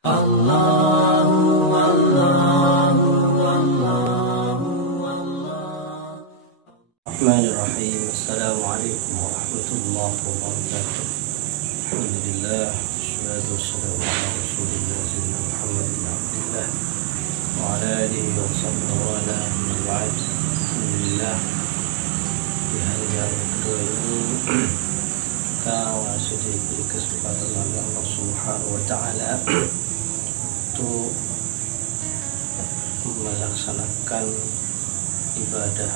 Allahu Allahu Allahu Bismillahirrahmanirrahim. Assalamualaikum warahmatullahi wabarakatuh. Alhamdulillah, wassalatu wassalamu ala Rasulillah sayyidina Muhammad bin Abdullah wa ala alihi wa sahbihi wa ala ba'd. Alhamdulillah, di hari yang kedua ini kita masih diberi kesempatan oleh Allah Subhanahu wa taala untuk melaksanakan ibadah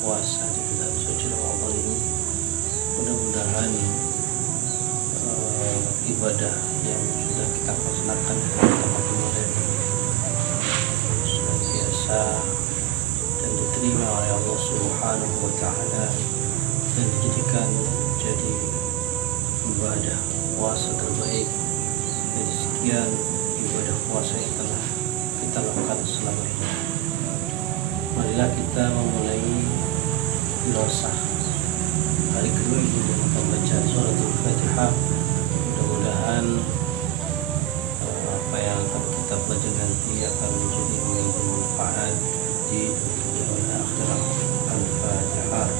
puasa di bulan suci Ramadan ini. Mudah-mudahan ibadah yang sudah kita laksanakan di tempat kemarin sudah biasa dan diterima oleh Allah Subhanahu wa taala dan dijadikan jadi ibadah puasa terbaik dari sekian ibadah puasa yang telah kita lakukan selama ini. Marilah kita memulai dirasah hari kedua ini dengan membaca suratul Fatihah. Mudah-mudahan apa yang akan kita pelajari nanti akan menjadi manfaat di dunia dan akhirat. Al-Fatihah.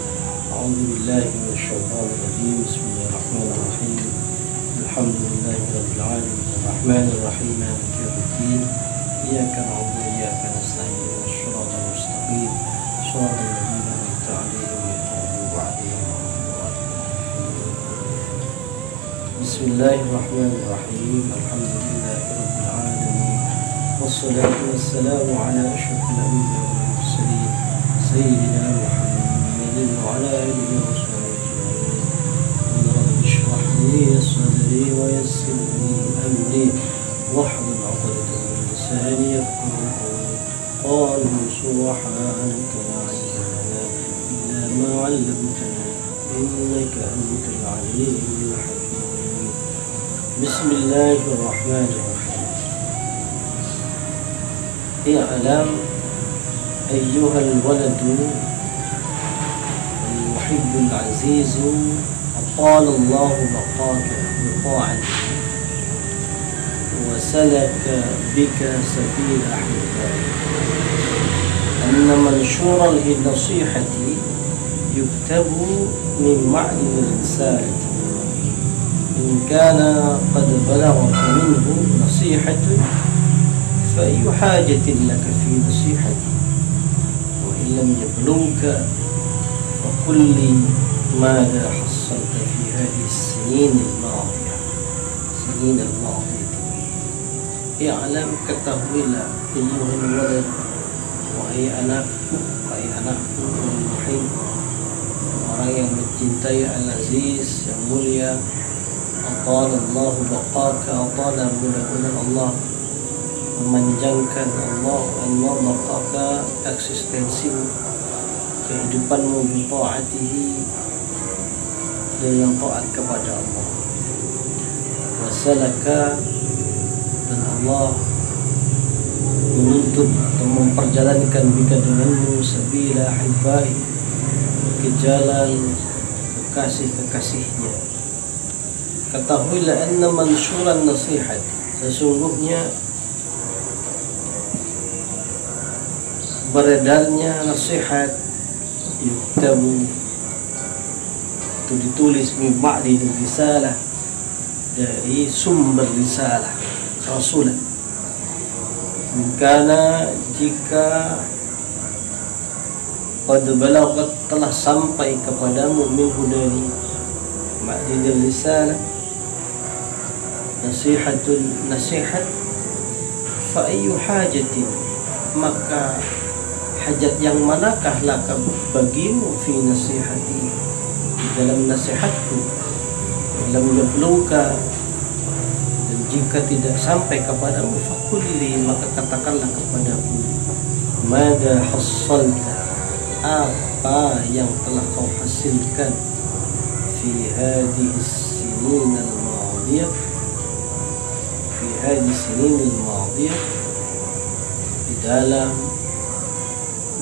A'udzubillahi minasyaitonir rajim. Bismillahirrahmanirrahim. Alhamdulillahi rabbil alamin. Arrahmanir rahim. Maliki yaumiddin. Iyyaka na'budu wa iyyaka nasta'in. Shiratal mustaqim. Shiratal ladzina an'amta 'alaihim ghairil maghdubi 'alaihim. Bismillahirrahmanirrahim. Alhamdulillahi rabbil alamin. Wassalatu wassalamu ala asyrafil anbiya'i wal mursalin sayyidina Muhammadin wa ala alihi wa sahbihi ajma'in. Rabbi shrah li sadri wa yassir li amri wahlul 'uqdatam min lisani yafqahu qawli. Qalu subhanaka la ilma lana illa ma 'allamtana innaka antal 'alimul hakim. Bismillahirrahmanirrahim. I'lam ayyuhal waladu al-muhibbul azizu أطال الله بقاك بطاعته وسلك بك سبيل أحبائك أن منشور النصيحة يكتب من معدن الرسالة إن كان قد بلغك منه نصيحة فأي حاجة لك في نصيحتي وإن لم يبلغك فقل لي ماذا حصلت في هذه السنين الماضية I'lam, ketahuilah ayyuhal walad, wahai anakku al-muhib, orang yang mencintai al-aziz, yang mulia. Atalallahu baqaka, atala, mudah-mudahan Allah memanjangkan, Allah baqaka, eksistensimu, kehidupanmu, bita'atihi, dengan taat kepada Allah. Wasalaka, dan Allah menuntut atau memperjalankan bika denganmu sabila hibbai, ke jalan kekasih-kekasihnya. Ketahuilah anna mansyuran nasihat, sesungguhnya beredarnya nasihat yuktabu, itu ditulis min ba'di risalah, dari sumber risalah Rasul. Karena jika qad balagat, telah sampai kepadamu minhu dari ba'di risalah nasihat, fa ayyu hajatin, maka hajat yang manakah laka bagimu fi nasihati, dalam nasihatku. Lam yabluka, dan jika tidak sampai kepadamu, fakulli, maka katakanlah kepadaku, mada hassalta, apa yang telah kau hasilkan, fi hadhihi sinin al-madiyah, di dalam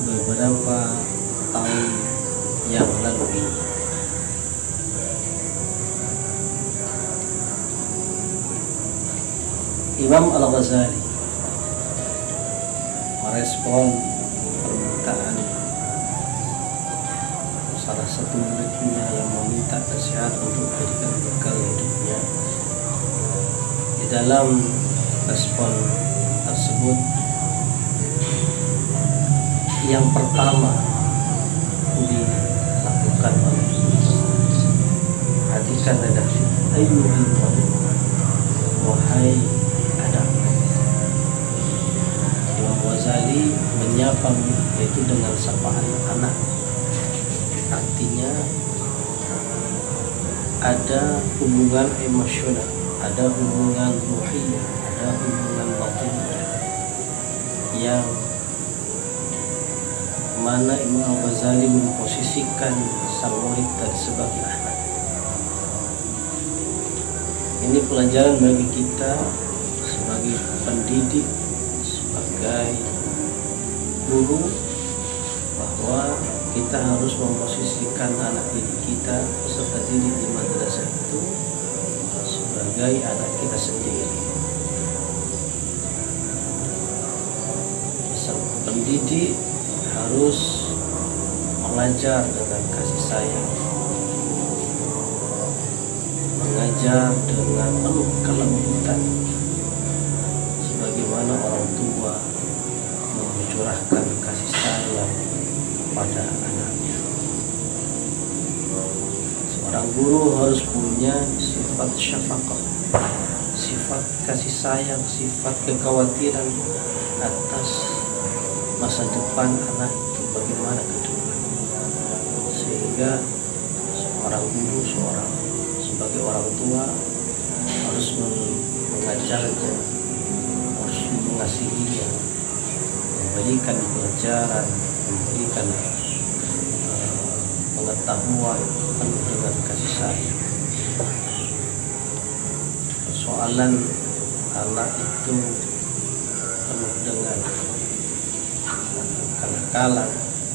beberapa tahun yang lalu ini. Imam Al-Ghazali merespon permintaan salah satu muridnya yang meminta nasihat untuk dijadikan bekal hidupnya. Di dalam respon tersebut, yang pertama dilakukan oleh hadikan redaksi ayyuhal walid, wahai anak. Imam Ghazali menyapa yaitu dengan sapaan anak. Artinya ada hubungan emosional, ada hubungan ruhiyah, ada hubungan batiniyah yang mana Imam Ghazali memposisikan sang murid tadi sebagai anak. Ini pelajaran bagi kita sebagai pendidik, sebagai guru, bahwa kita harus memposisikan anak didik kita peserta didik di madrasah itu sebagai anak kita sendiri. Sang pendidik harus mengajar dengan kasih sayang, mengajar dengan penuh kelembutan, sebagaimana orang tua mencurahkan kasih sayang pada anaknya. Seorang guru harus punya sifat syafaqah, sifat kasih sayang, sifat kekhawatiran atas masa depan anak itu bagaimana ke depan, sehingga seorang guru, sebagai orang tua harus mengajarnya, harus mengasihinya, memberikan pelajaran, memberikan pengetahuan penuh dengan kasih sayang. Persoalan anak itu penuh dengan kenakalan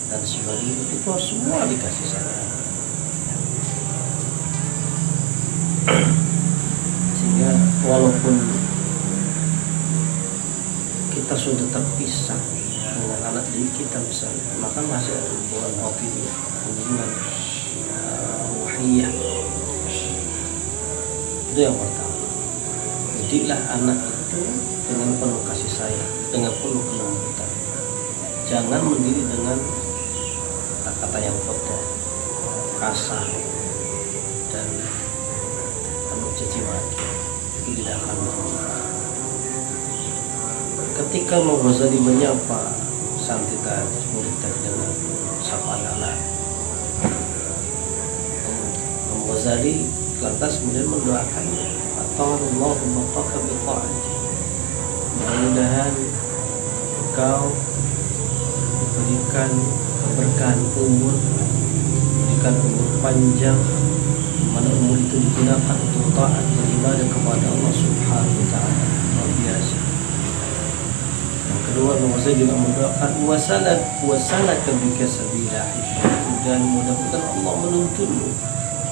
dan sebagainya, itu semua dikasih sayang. Sehingga walaupun kita sudah terpisah dengan anak didik kita misalnya, maka masih ada hubungan opini, hubungan ruhiyah. Itu yang pertama. Didiklah anak itu dengan penuh kasih sayang, dengan penuh kelembutan. Jangan mendidik dengan kata-kata yang kotor, kasar, dan penuh caci maki. Itu tidak akan bermanfaat. Ketika Imam Ghazali menyapa santri tadi, murid tadi dengan sapaan anak, Imam Ghazali lantas kemudian mendoakannya, Atallahu baqaka bi ta'ati. Mudah-mudahan engkau diberikan keberkahan umur, diberikan umur panjang, mana umur itu digunakan untuk taat beribadah kepada Allah Subhanahu wa taala. Luar biasa. Yang kedua, saya juga mendoakan wasalaka bika sabila, dan mudah-mudahan Allah menuntunmu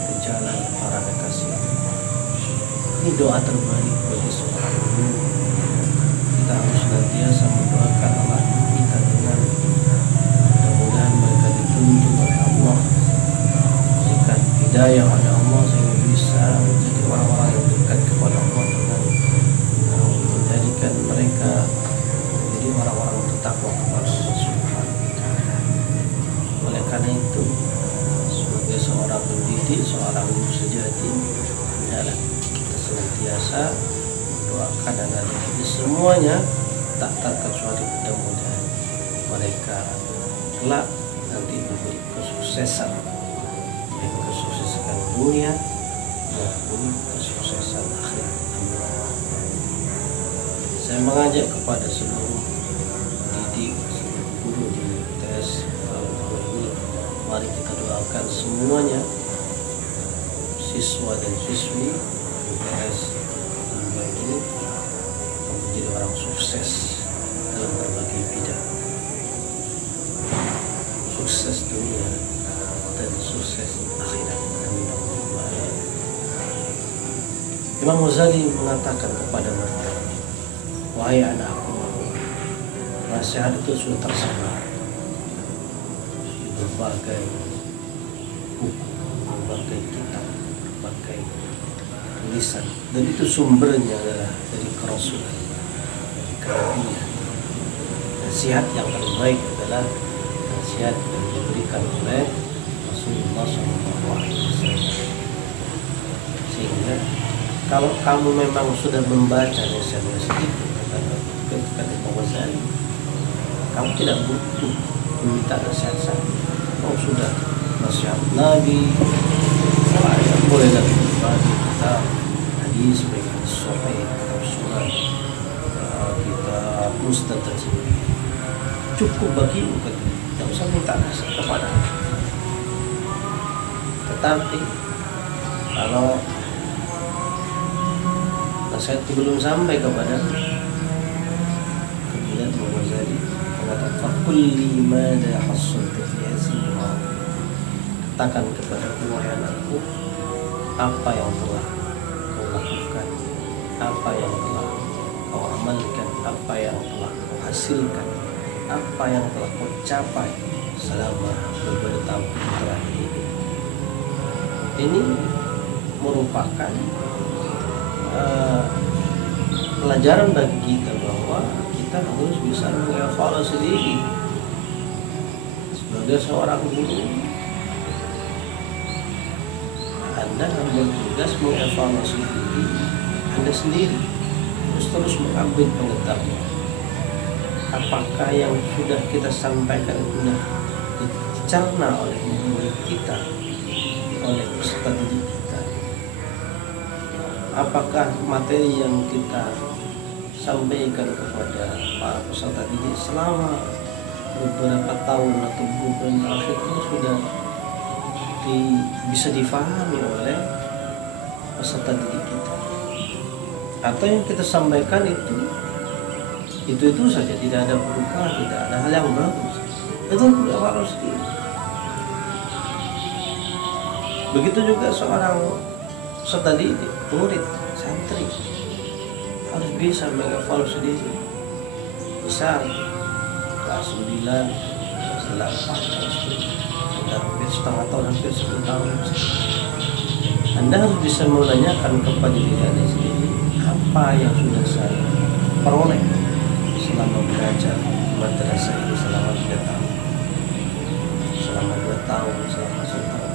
ke jalan para kekasih. Ini doa terbaik bagi seorang guru. Kita harus senantiasa mendoakan anak kita dengan mudah-mudahan mereka ditunjuk oleh Allah, diberikan hidayah oleh Allah sehingga bisa menjadi orang-orang yang dekat kepada Allah, dengan menjadikan mereka menjadi orang-orang bertakwa kepada Allah Subhanahu wa taala. Oleh karena itu, sebagai seorang pendidik, seorang guru sejati, adalah kita senantiasa mendoakan anak-anak kita semuanya, tak terkecuali mudah-mudahan mereka kelak nanti diberi kesuksesan, baik kesuksesan dunia maupun kesuksesan akhirat. Saya mengajak kepada seluruh didik, seluruh guru di UTS ini, mari kita doakan semuanya, siswa dan siswi UTS ini menjadi orang sukses dalam berbagai bidang, sukses dunia dan sukses akhirat. Imam Ghazali mengatakan kepada mereka, wahai anakku, nasihat itu sudah tersebar di berbagai buku, berbagai kitab, berbagai tulisan, dan itu sumbernya adalah dari kerasulan, dari kenabian. Nasihat yang terbaik adalah nasihat yang diberikan oleh Rasulullah SAW. Sehingga kalau kamu memang sudah membaca nasihat-nasihat itu, kata Imam Ghazali, kamu tidak butuh meminta nasihat saya. Kamu sudah nasihat Nabi, yang boleh lagi bagi kita hadis, baik hadis sahih atau surat, kita Musnad tersebut cukup bagimu, tidak usah minta nasihat kepada. Tetapi kalau nasihat itu belum sampai kepada, kemudian Imam Ghazali mengatakan fakulli mada hasalta fi hadhihi, katakan kepada wahai anakku, apa yang telah kau lakukan, apa yang telah kau amalkan, apa yang telah kau hasilkan, apa yang telah kau capai selama beberapa tahun terakhir ini. Ini merupakan pelajaran bagi kita bahwa kita harus bisa mengevaluasi diri. Sebagai seorang guru, Anda harus bertugas mengevaluasi diri Anda sendiri, terus mengambil pengetahuan. Apakah yang sudah kita sampaikan sudah dicerna oleh murid kita, oleh peserta didik kita? Apakah materi yang kita sampaikan kepada para peserta didik selama beberapa tahun atau bulan terakhir ini sudah bisa difahami oleh peserta didik kita? Atau yang kita sampaikan itu saja, tidak ada perubahan, tidak ada hal yang bagus? Itu harus begitu juga seorang peserta didik, murid, santri harus bisa mengevaluasi diri. Misal kelas 9, kelas 8, kelas 7, sudah hampir setengah tahun, hampir 10 tahun, Anda harus bisa menanyakan kepada diri Anda sendiri, apa yang sudah saya peroleh selama belajar madrasah ini selama 3 tahun, selama 2 tahun, selama 1 tahun.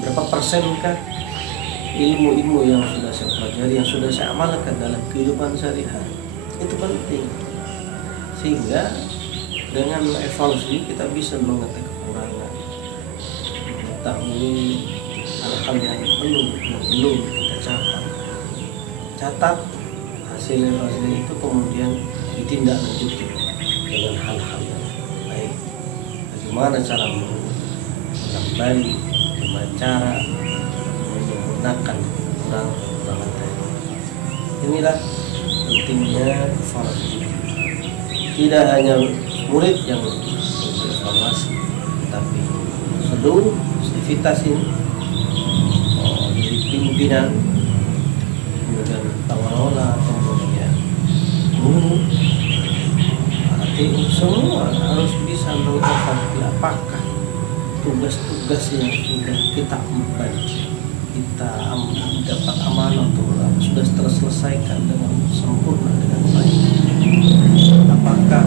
Berapa persenkah ilmu-ilmu yang sudah saya pelajari, yang sudah saya amalkan dalam kehidupan sehari-hari? Itu penting, sehingga dengan evaluasi kita bisa mengetahui kekurangan, mengetahui hal-hal yang belum kita capai. Catat hasil itu, kemudian ditindaklanjuti dengan hal-hal yang baik. Bagaimana cara mengembali, bagaimana cara menyempurnakan kekurangan tadi. Inilah pentingnya evaluasi. Tidak hanya murid yang berevaluasi, tapi seluruh aktivitas ini, dari pimpinan, kemudian pengelola, kemudian guru, semua harus bisa mengevaluasi apakah tugas-tugas yang sudah kita emban, kita dapat amanah untuk sudah terselesaikan dengan sempurna, dengan baik. Apakah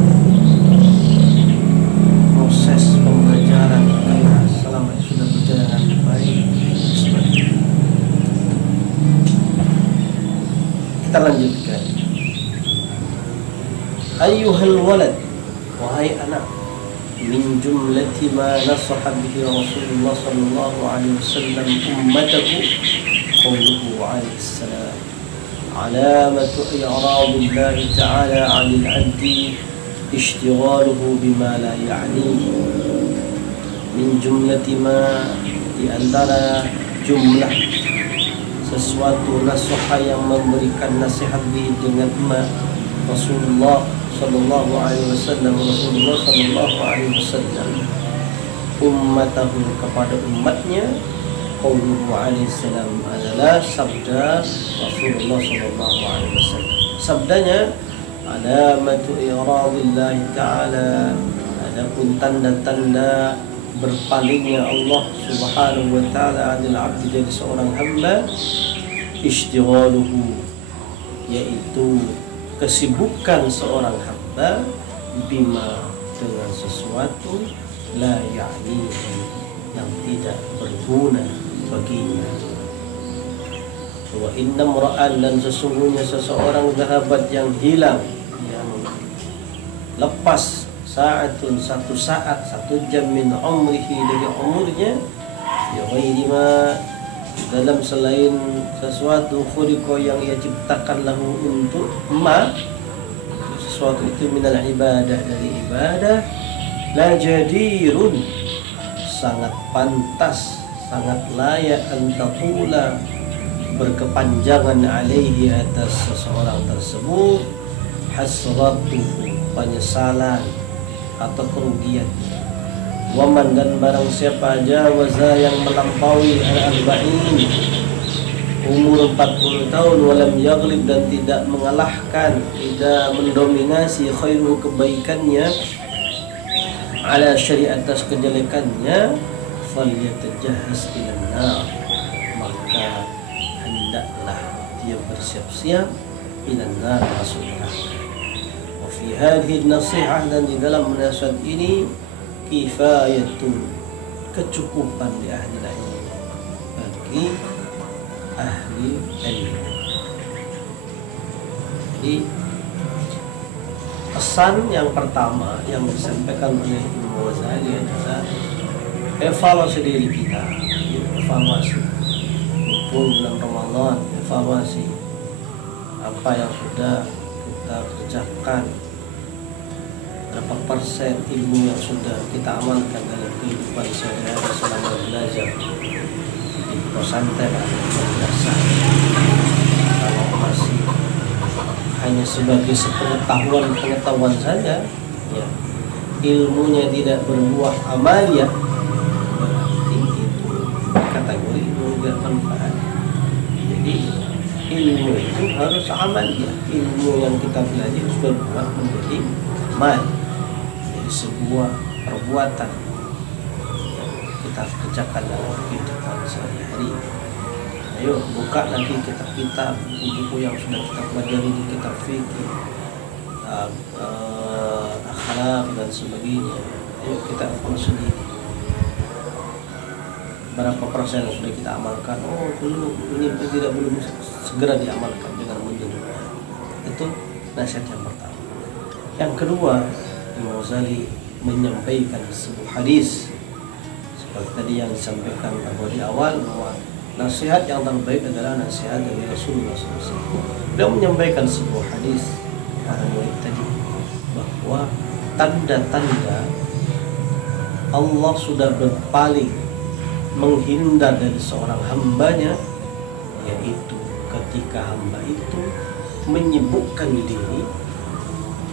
proses pembelajaran kita selama ini sudah berjalan dengan baik? Kita lanjutkan. Ayyuhal walad, wahai anak, min jumlati ma nasaha bihi Rasulullah sallallahu alaihi wasallam ummatahu qawluhu alaihi salam, alamatu i'radillahi ta'ala 'anil 'abdi ishtighaluhu bima la ya'nihi. Min jumlati ma, di antara jumlah sesuatu nasihat yang memberikan nasihat dengan Rasulullah sallallahu alaihi wasallam, Rasulullah sallallahu alaihi wasallam ummatahu, kepada umatnya, qauluhu alaihi salam, adalah sabda Rasulullah sallallahu alaihi wasallam. Sabdanya Alamatu i'radillahi ta'ala, adapun tanda-tanda berpalingnya Allah subhanahu wa ta'ala adil abdi dari seorang hamba, istighaluhu, yaitu kesibukan seorang hamba, bima, dengan sesuatu, la ya'nihi, yang tidak berguna baginya. Wa inna mra'an, dan sesungguhnya seseorang sahabat yang hilang, yang lepas, sa'atun, satu saat, 1 jam, min umrihi, dari umurnya, ya ghairi ma, dalam selain sesuatu, khuliqa, yang ia ciptakan lahu untuk ma, sesuatu itu, minal ibadah, dari ibadah, la jadirun, sangat pantas, sangat layak, antatula, berkepanjangan, alaihi, atas seseorang tersebut, hasratuhu, penyesalan atau kerugian. Waman, dan barang siapa jawaza, yang melampaui al-arba'in, umur 40 tahun, walam yaghlib, dan tidak mengalahkan, tidak mendominasi, khairu, kebaikannya, ala syari', atas kejelekannya, falyatajahhaz ilan nar, maka hendaklah dia bersiap-siap ilan nar, masuk neraka. Wa fi hadhihi nasihah, dan di dalam nasihat ini, kifayatun, kecukupan di ahli ilmu, bagi ahli ilmu. Jadi pesan yang pertama yang disampaikan oleh Imam Ghazali adalah evaluasi diri kita, evaluasi bulan Ramadan, evaluasi apa yang sudah kita kerjakan, berapa persen ilmu yang sudah kita amalkan dalam kehidupan sehari-hari selama belajar di pesantren atau madrasah. Kalau masih hanya sebagai pengetahuan saja, ya, ilmunya tidak berbuah amaliyah, berarti itu kategori ilmu tidak manfaat. Jadi ilmu itu harus amaliyah, ilmu yang kita pelajari harus berbuah menjadi amal, jadi sebuah perbuatan yang kita kerjakan dalam kehidupan sehari-hari. Ayo buka nanti kitab-kitab, buku-buku yang sudah kita pelajari di kitab fikih, akhlak dan sebagainya. Ayo kita evaluasi sendiri, berapa persen yang sudah kita amalkan. Oh belum, ini belum segera diamalkan dengan menyeluruh. Itu nasihat yang pertama. Yang kedua, Imam Ghazali menyampaikan sebuah hadis seperti tadi yang disampaikan di awal, bahwa nasihat yang terbaik adalah nasihat dari Rasulullah SAW. Dia menyampaikan sebuah hadis pada murid tadi, bahwa tanda-tanda Allah sudah berpaling, menghindar dari seorang hambanya, yaitu ketika hamba itu menyibukkan diri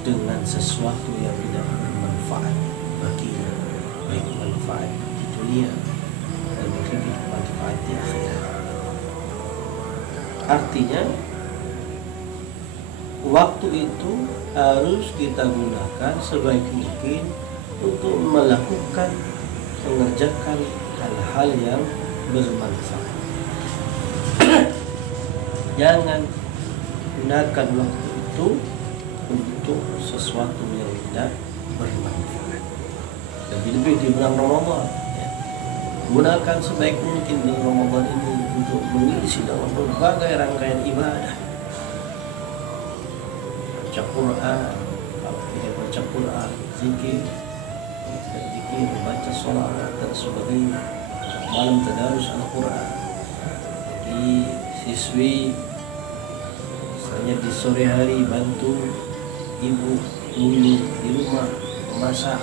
dengan sesuatu yang tidak bermanfaat baginya, baik manfaat di dunia dan juga manfaat di akhirat. Artinya waktu itu harus kita gunakan sebaik mungkin untuk melakukan, mengerjakan hal-hal yang bermanfaat. Jangan gunakan waktu itu untuk sesuatu yang tidak bermanfaat. Lebih-lebih di bulan Ramadan, ya. Gunakan sebaik mungkin di Ramadan ini untuk mengisi dalam berbagai rangkaian ibadah. Baca Quran, kalau tidak baca Quran, zikir, baca sholat dan sebagainya. Malam tadarus Al-Quran. Di siswi misalnya di sore hari bantu ibu dulu di rumah memasak,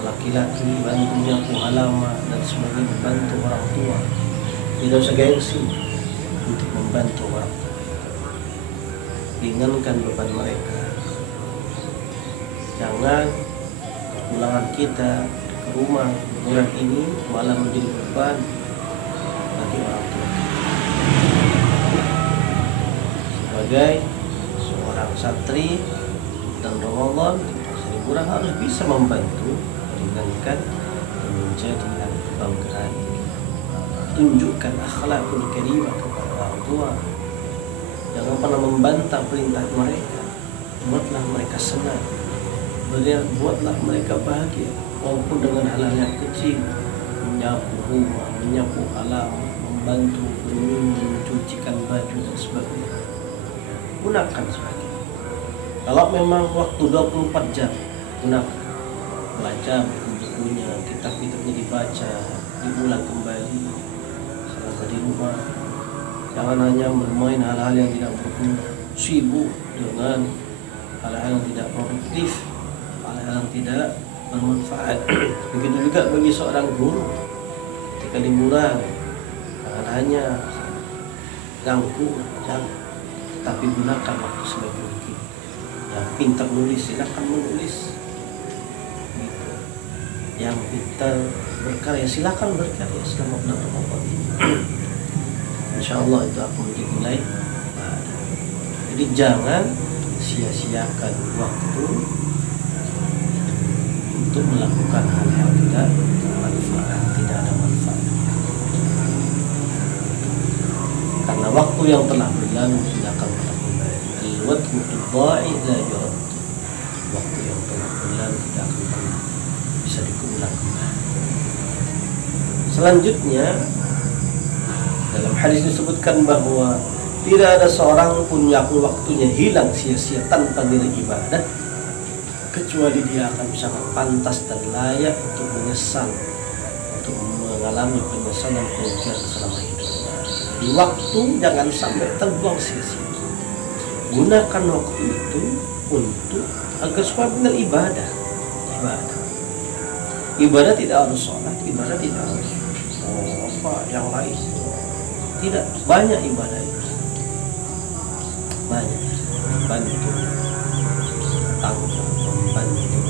laki-laki bantu nyapu halaman dan sebagainya, bantu orang tua. Tidak usah gengsi untuk membantu orang tua, ringankan beban mereka. Jangan kepulangan kita ke rumah bulan ini malah menjadi beban bagi orang tua. Sebagai seorang santri dan Ramadan liburan harus bisa membantu meringankan dan menjadi kebanggaan. Tunjukkan akhlakul karimah kepada orang tua. Jangan pernah membantah perintah mereka. Buatlah mereka senang. Buatlah mereka bahagia. Walaupun dengan hal-hal yang kecil, menyapu rumah, menyapu halaman, membantu mencucikan baju dan sebagainya. Gunakan sebagainya. Kalau memang waktu 24 jam, gunakan. Baca buku-bukunya, kitab-kitabnya dibaca, diulang kembali selama di rumah. Jangan hanya bermain hal-hal yang tidak berguna, sibuk dengan hal-hal yang tidak produktif, hal-hal yang tidak bermanfaat. Begitu juga bagi seorang guru ketika liburan, jangan hanya ganggu, jangan, tapi gunakan waktu sebaik mungkin. Yang pintar nulis silakan menulis, gitu. Yang pintar berkarya silakan berkarya selama bulan Ramadan ini. Insya Allah itu akan menjadi nilai ibadah. Jadi jangan sia-siakan waktu untuk melakukan hal-hal tidak manfaat, tidak ada manfaat. Karena waktu yang telah berlalu tidak akan pernah kembali. Al-waqtu dha'i la yurad. Waktu yang telah berlalu tidak akan pernah bisa diulang kembali. Selanjutnya dalam hadis disebutkan bahwa tidak ada seorang pun yang waktunya hilang sia-sia tanpa nilai ibadah, kecuali dia akan sangat pantas dan layak untuk menyesal, untuk mengalami penyesalan kerugian selama hidupnya. Di waktu jangan sampai terbuang sia-sia. Gunakan waktu itu untuk agar supaya benar ibadah. Ibadah tidak harus sholat, ibadah tidak harus yang lain. Tidak, banyak ibadah itu. Banyak. Membantu tangga, membantu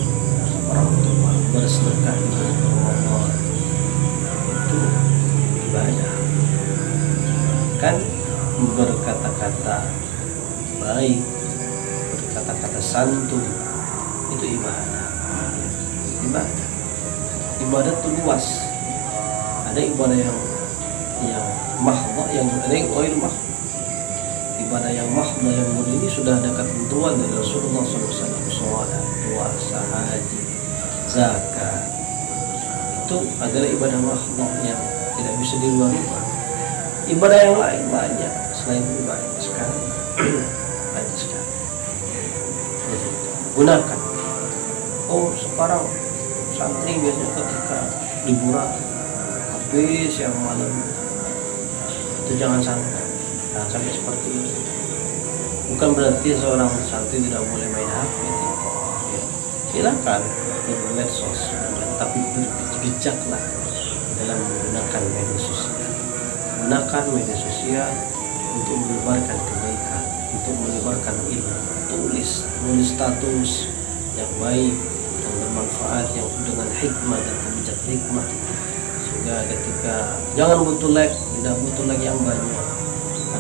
orang tua, bersedekah di bulan Ramadan. Itu ibadah. Kan berkata-kata baik, berkata-kata santun, itu ibadah. Ibadah itu luas. Ada ibadah yang mahdha, yang ada yang ghair mahdha. Ibadah yang mahdha yang murni ini sudah ada ketentuan dari Rasulullah SAW. Salat, puasa, haji, zakat, itu adalah ibadah mahdha yang tidak bisa di luar rumah. Ibadah yang lain banyak selain itu, banyak sekali. Jadi, gunakan. Sekarang santri biasanya ketika liburan habis yang malam, itu jangan sampai seperti itu. Bukan berarti seorang santri tidak boleh main HP, ya, silakan bermedsos, tapi bijaklah dalam menggunakan media sosial. Gunakan media sosial untuk menyebarkan kebaikan, untuk menyebarkan ilmu. Tulis status yang baik dan bermanfaat, yang dengan hikmah dan kebijak hikmah, sehingga ketika jangan butuh like, tidak butuh like yang banyak.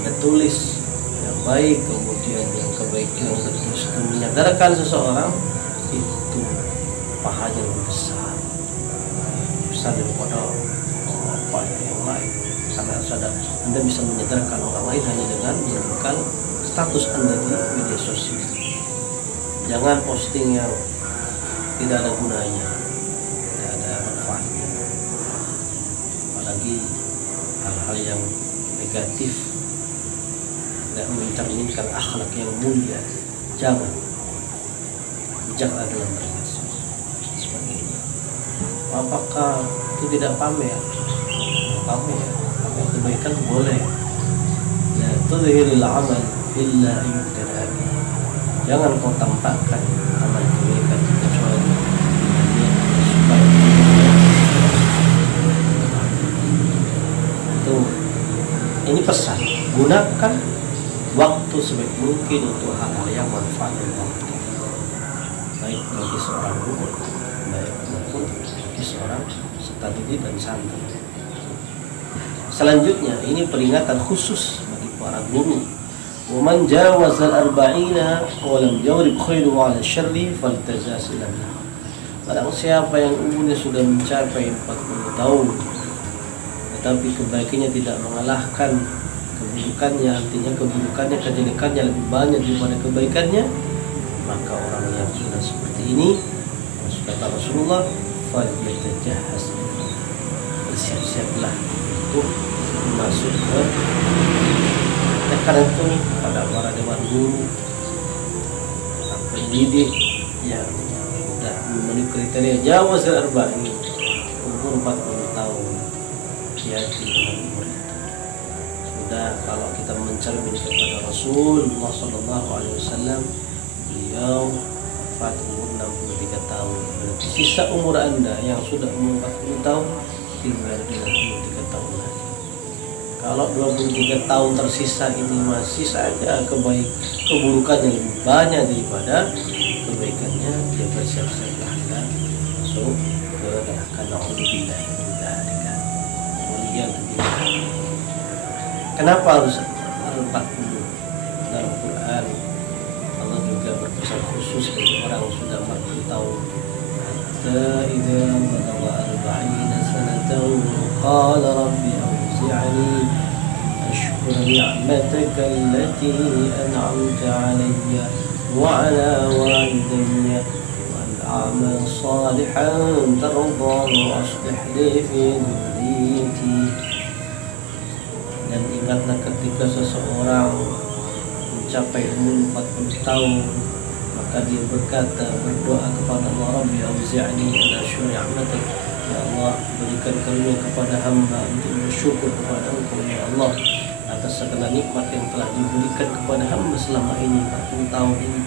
Ada tulis yang baik, kemudian yang kebaikan yang tertulis itu menyadarkan seseorang, itu pahalanya lebih besar daripada apa yang lain. Karena Anda bisa menyadarkan orang lain hanya dengan memberikan status Anda di media sosial. Jangan posting yang tidak ada gunanya, tidak ada manfaatnya, apalagi hal-hal yang negatif, tidak mencerminkan akhlak yang mulia. Jangan. Bijaklah dalam bermedsos sebagainya. Apakah itu tidak pamer? Pamer kebaikan boleh. La tudhiril amal illa yuqtada. Jangan kau tampakkan amal kebaikan kecuali supaya itu. Ini pesan, gunakan waktu sebaik mungkin untuk hal-hal yang manfaat dan produktif, baik bagi seorang guru, baik maupun bagi seorang peserta didik dan santri. Selanjutnya, ini peringatan khusus bagi para guru, Wa man jawaza al-arba'ina wa lam yaghrib khairu 'ala syarri faltazasilan. Barang siapa yang umurnya sudah mencapai 40 tahun tetapi kebaikannya tidak mengalahkan keburukannya, artinya keburukannya, kejelekannya lebih banyak daripada kebaikannya, maka orang yang sudah seperti ini, kata Rasulullah, falyatajahhaz, bersiap-siaplah untuk masuk ke karena itu pada para dewan guru, pendidik yang sudah memenuhi kriteria jawazul arba'in, umur 40 tahun, hati-hati dengan umur itu. Sudah kalau kita mencermin kepada Rasulullah SAW, beliau wafat umur 63 tahun. Berarti sisa umur Anda yang sudah umur 40 tahun tinggal 23 tahun lagi. Kalau 23 tahun tersisa ini masih saja keburukannya lebih banyak daripada kebaikannya, dia bersiap-siaplah Anda masuk ke neraka. Na'udzubillah min dzalika. Kenapa harus 40? Dalam Quran Allah juga berpesan khusus bagi orang yang sudah 40 tahun. Hatta idza balagha 40 sanatan qala rabbi awzi'ni ashkur ni'mataka allati an'amta 'alayya wa 'ala walidayya wa an a'mal salihan tardahu wa aslih li fi dhurriyyati. Dan ingatlah ketika seseorang mencapai umur 40 tahun, maka dia berdoa kepada Allah, Rabbi auzi'ni an ashkura ni'matak, ya Allah berikan karunia kepada hamba untuk bersyukur kepada Engkau ya Allah atas segala nikmat yang telah diberikan kepada hamba selama ini 40 tahun ini.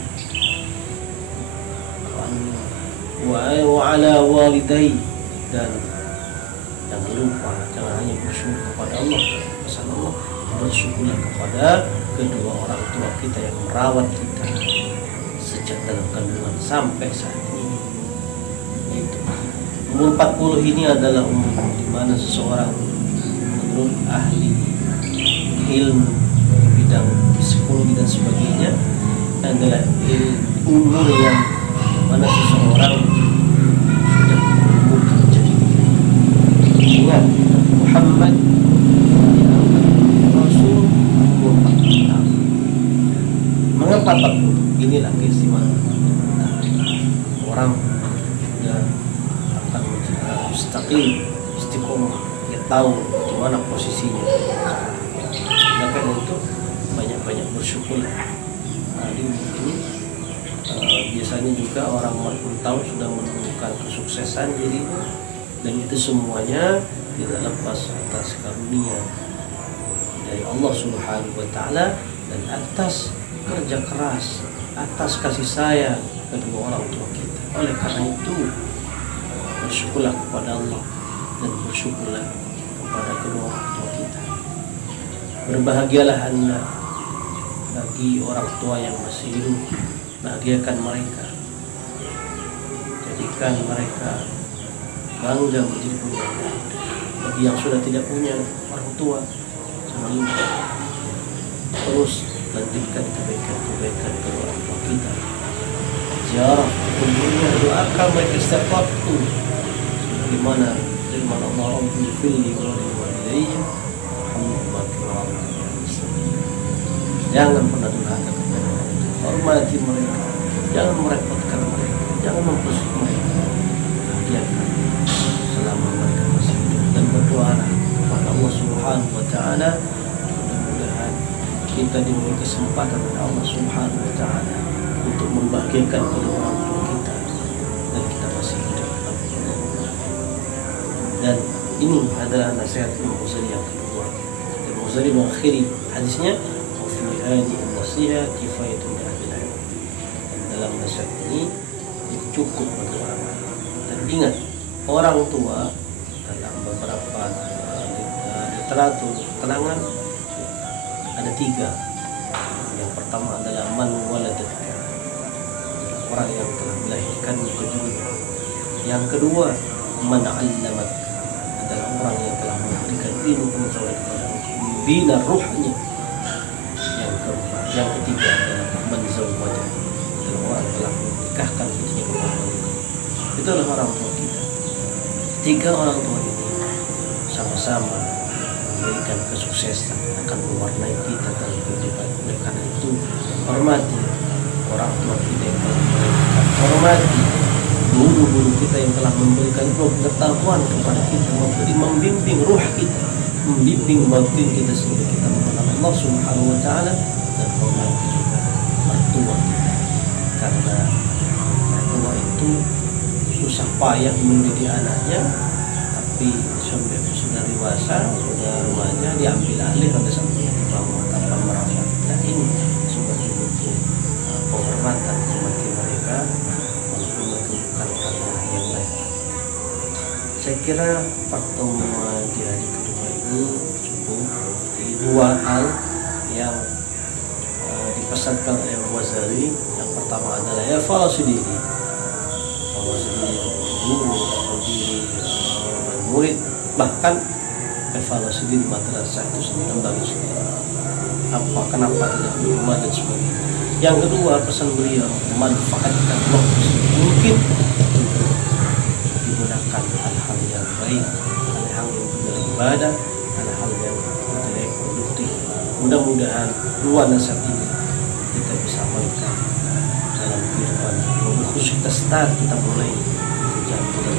Wa ala walidayya, dan jangan lupa, jangan hanya bersyukur kepada Allah, pesan Allah, bersyukurlah kepada kedua orang tua kita yang merawat kita sejak dalam kandungan sampai saat ini. Itu umur 40 ini adalah umur di mana seseorang menurut ahli ilmu bidang psikologi dan sebagainya adalah umur yang mana seseorang sudah umur jadi. Ingat, Muhammad Rasul umur 40 tahun. Mengapa 40? Inilah keistimewaan. Orang sudah akan menjadi mustaqim, istiqomah, dia tahu di mana posisinya. Nah, karena itu banyak-banyak bersyukurlah. Di ini biasanya juga orang 40 tahun sudah menemukan kesuksesan dirinya, dan itu semuanya tidak lepas atas karunia dari Allah Subhanahu wa taala dan atas kerja keras, atas kasih sayang kedua orang tua kita. Oleh karena itu bersyukurlah kepada Allah dan bersyukurlah kepada kedua orang tua kita. Berbahagialah Anda bagi orang tua yang masih hidup, bahagiakan mereka, jadikan mereka bangga menjadi punya Anda. Bagi yang sudah tidak punya orang tua, jangan lupa terus lanjutkan kebaikan-kebaikan kedua orang tua kita. Ziarah kuburnya, doakan mereka setiap waktu, sebagaimana firman Allah, Rabbil firli wa walidayya warhamhuma kama rabbayani shaghira. Jangan pernah durhaka kepada mereka, hormati mereka, jangan merepotkan mereka, jangan mempersulit mereka, bahagiakan selama mereka masih hidup, dan berdoalah kepada Allah Subhanahu wa taala. Mudah-mudahan kita diberi kesempatan oleh Allah Subhanahu wa taala untuk membahagiakan kedua orang tua kita dan kita masih hidup. Dan ini adalah nasihat Imam Ghazali yang kedua. Imam Ghazali mengakhiri hadisnya, wa fi hadhihi an-nasiha kifayatun ahli ilm. Dalam nasihat ini cukup bagi orang. Dan ingat, orang tua dalam beberapa literatur keterangan ada 3. Yang pertama adalah man waladatka, orang yang telah melahirkanmu ke dunia. Yang kedua, man 'allamatka, adalah orang yang telah memberikan ilmu pengetahuan kepada engkau, bina ruhnya. menikahkan putrinya kepada Allah. Itu adalah orang tua kita. Tiga orang tua ini sama-sama memberikan kesuksesan, akan mewarnai kita dalam kehidupan. Oleh karena itu, hormati orang tua kita yang telah memberikan, hormati guru-guru kita yang telah memberikan pengetahuan kepada kita, membimbing ruh kita, membimbing batin kita sehingga kita mengenal Allah Subhanahu wa taala, dan hormati juga mertua kita. Karena mertua itu susah payah mendidik anaknya, tapi sampai sudah dewasa, sudah remaja, diambil alih pada saat dia tanpa merawat. Nah, ini sebagai bentuk penghormatan bagi mereka, walaupun mereka bukan anak yang lain. Saya kira pertemuan di hari kedua ini cukup di dua hal yang dipesankan oleh Ghazali. Yang pertama adalah evaluasi diri, evaluasi diri guru atau diri murid, bahkan evaluasi diri madrasah itu sendiri, lembaga sendiri, kenapa tidak di rumah dan sebagainya. Yang kedua, pesan beliau, manfaatkan waktu mungkin untuk digunakan hal-hal yang baik, hal-hal yang beribadah, hal-hal yang produktif. Mudah-mudahan dua nasihat ini kita bisa amalkan dalam kehidupan, khusus kita start, kita mulai sejak bulan